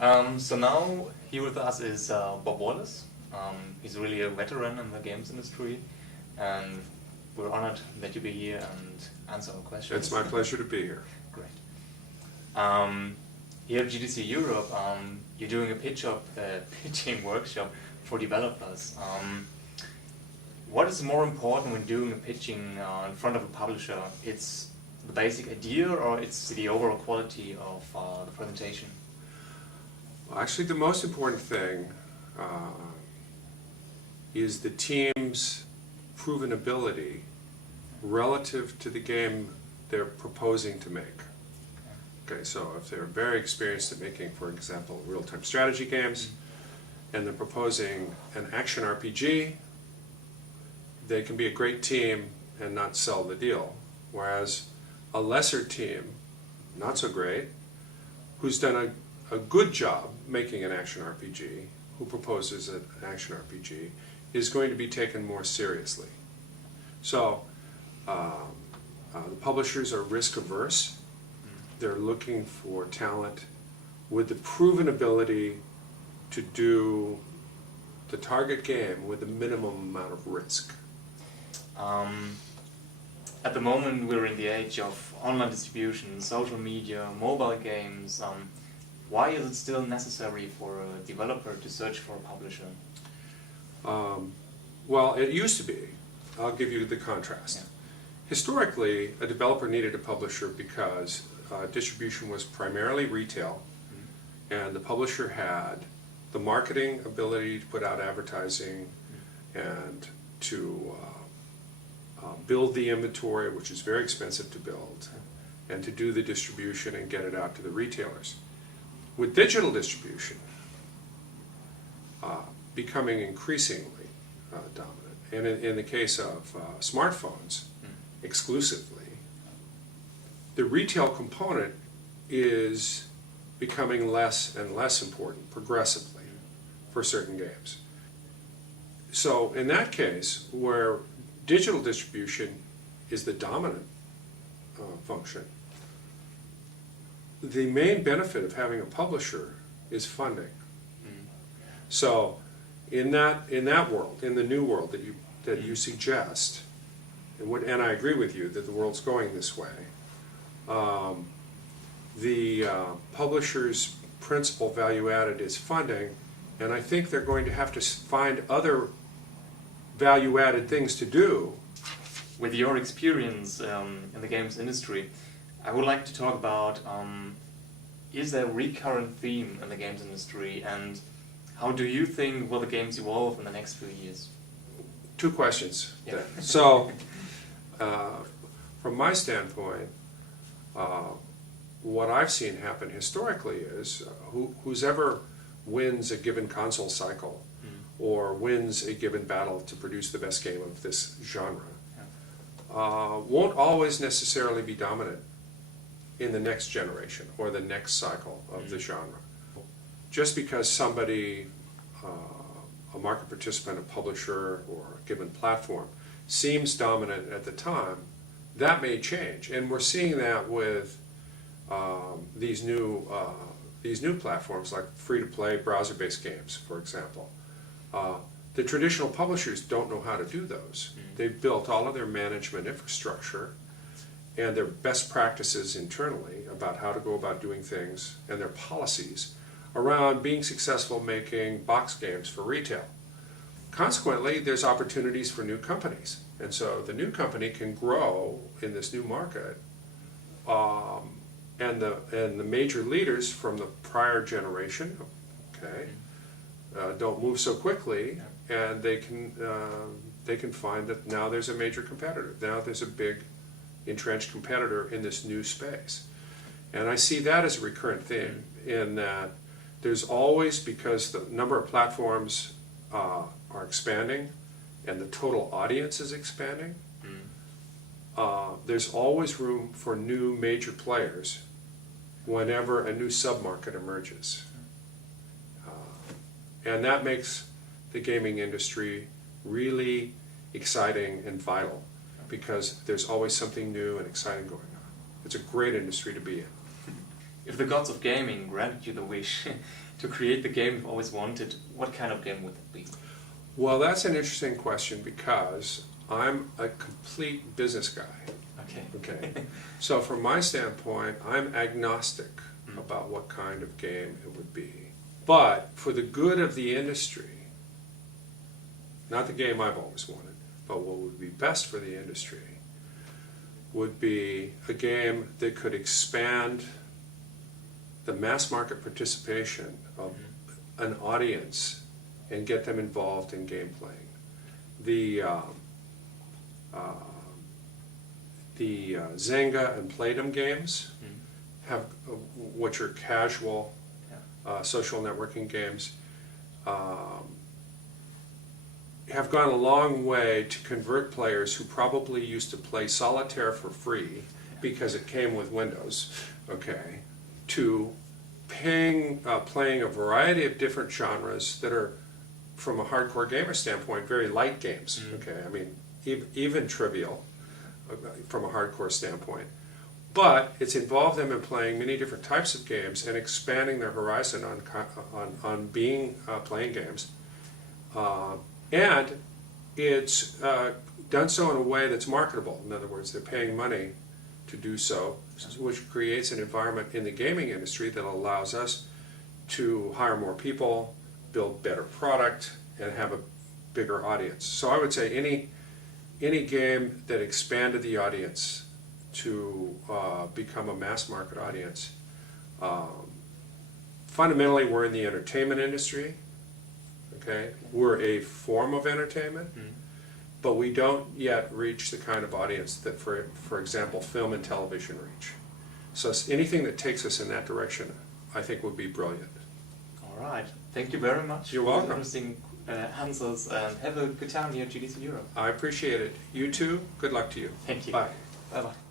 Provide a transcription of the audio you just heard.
So now here with us is Bob Wallace. He's really a veteran in the games industry, and we're honored that you be here and answer our questions. It's my pleasure to be here. Great. Here at GDC Europe, you're doing a pitching workshop for developers. What is more important when doing a pitching in front of a publisher? It's the basic idea, or it's the overall quality of the presentation? Actually, the most important thing is the team's proven ability relative to the game they're proposing to make. Okay, so if they're very experienced at making, for example, real-time strategy games, and they're proposing an action RPG, they can be a great team and not sell the deal. Whereas a lesser team, not so great, who's done a good job making an action RPG, who proposes an action RPG, is going to be taken more seriously. So the publishers are risk averse. They're looking for talent with the proven ability to do the target game with the minimum amount of risk. At the moment, we're in the age of online distribution, social media, mobile games. Why is it still necessary for a developer to search for a publisher? Well, it used to be. I'll give you the contrast. Yeah. Historically, a developer needed a publisher because distribution was primarily retail, and the publisher had the marketing ability to put out advertising and to build the inventory, which is very expensive to build, and to do the distribution and get it out to the retailers. With digital distribution becoming increasingly dominant, and in the case of smartphones exclusively, the retail component is becoming less and less important progressively for certain games. So in that case, where digital distribution is the dominant function, the main benefit of having a publisher is funding. So in that world, in the new world that you suggest, and I agree with you that the world's going this way, the publisher's principal value added is funding, and I think they're going to have to find other value added things to do. With your experience in the games industry, I would like to talk about is there a recurrent theme in the games industry, and how do you think will the games evolve in the next few years? Two questions. Yeah. So, from my standpoint, what I've seen happen historically is who's ever wins a given console cycle or wins a given battle to produce the best game of this genre won't always necessarily be dominant in the next generation or the next cycle of the genre. Just because somebody, a market participant, a publisher, or a given platform seems dominant at the time, that may change. And we're seeing that with these new platforms like free-to-play browser-based games, for example. The traditional publishers don't know how to do those. They've built all of their management infrastructure and their best practices internally about how to go about doing things and their policies around being successful making box games for retail. Consequently, there's opportunities for new companies. And so the new company can grow in this new market, and the major leaders from the prior generation, don't move so quickly, and they can find that now there's a major competitor. Now there's a big entrenched competitor in this new space. And I see that as a recurrent theme in that there's always, because the number of platforms are expanding and the total audience is expanding, there's always room for new major players whenever a new submarket emerges. And that makes the gaming industry really exciting and vital because there's always something new and exciting going on. It's a great industry to be in. If the gods of gaming granted you the wish, to create the game you've always wanted, what kind of game would that be? Well, that's an interesting question because I'm a complete business guy. Okay. So from my standpoint, I'm agnostic about what kind of game it would be. But for the good of the industry, not the game I've always wanted, but what would be best for the industry would be a game that could expand the mass market participation of an audience and get them involved in game playing. The Zynga and Playdom games have, which are casual social networking games, have gone a long way to convert players who probably used to play solitaire for free because it came with Windows, okay, to playing a variety of different genres that are, from a hardcore gamer standpoint, very light games, okay, I mean, even trivial from a hardcore standpoint. But it's involved them in playing many different types of games and expanding their horizon on being playing games. And it's done so in a way that's marketable. In other words, they're paying money to do so, which creates an environment in the gaming industry that allows us to hire more people, build better product, and have a bigger audience. So I would say any game that expanded the audience to become a mass market audience. Fundamentally, we're in the entertainment industry. Okay, we're a form of entertainment, but we don't yet reach the kind of audience that, for example, film and television reach. So anything that takes us in that direction, I think, would be brilliant. All right. Thank you very much. You're welcome. Interesting answers, and have a good time here at GDC Europe. I appreciate it. You too. Good luck to you. Thank you. Bye. Bye-bye.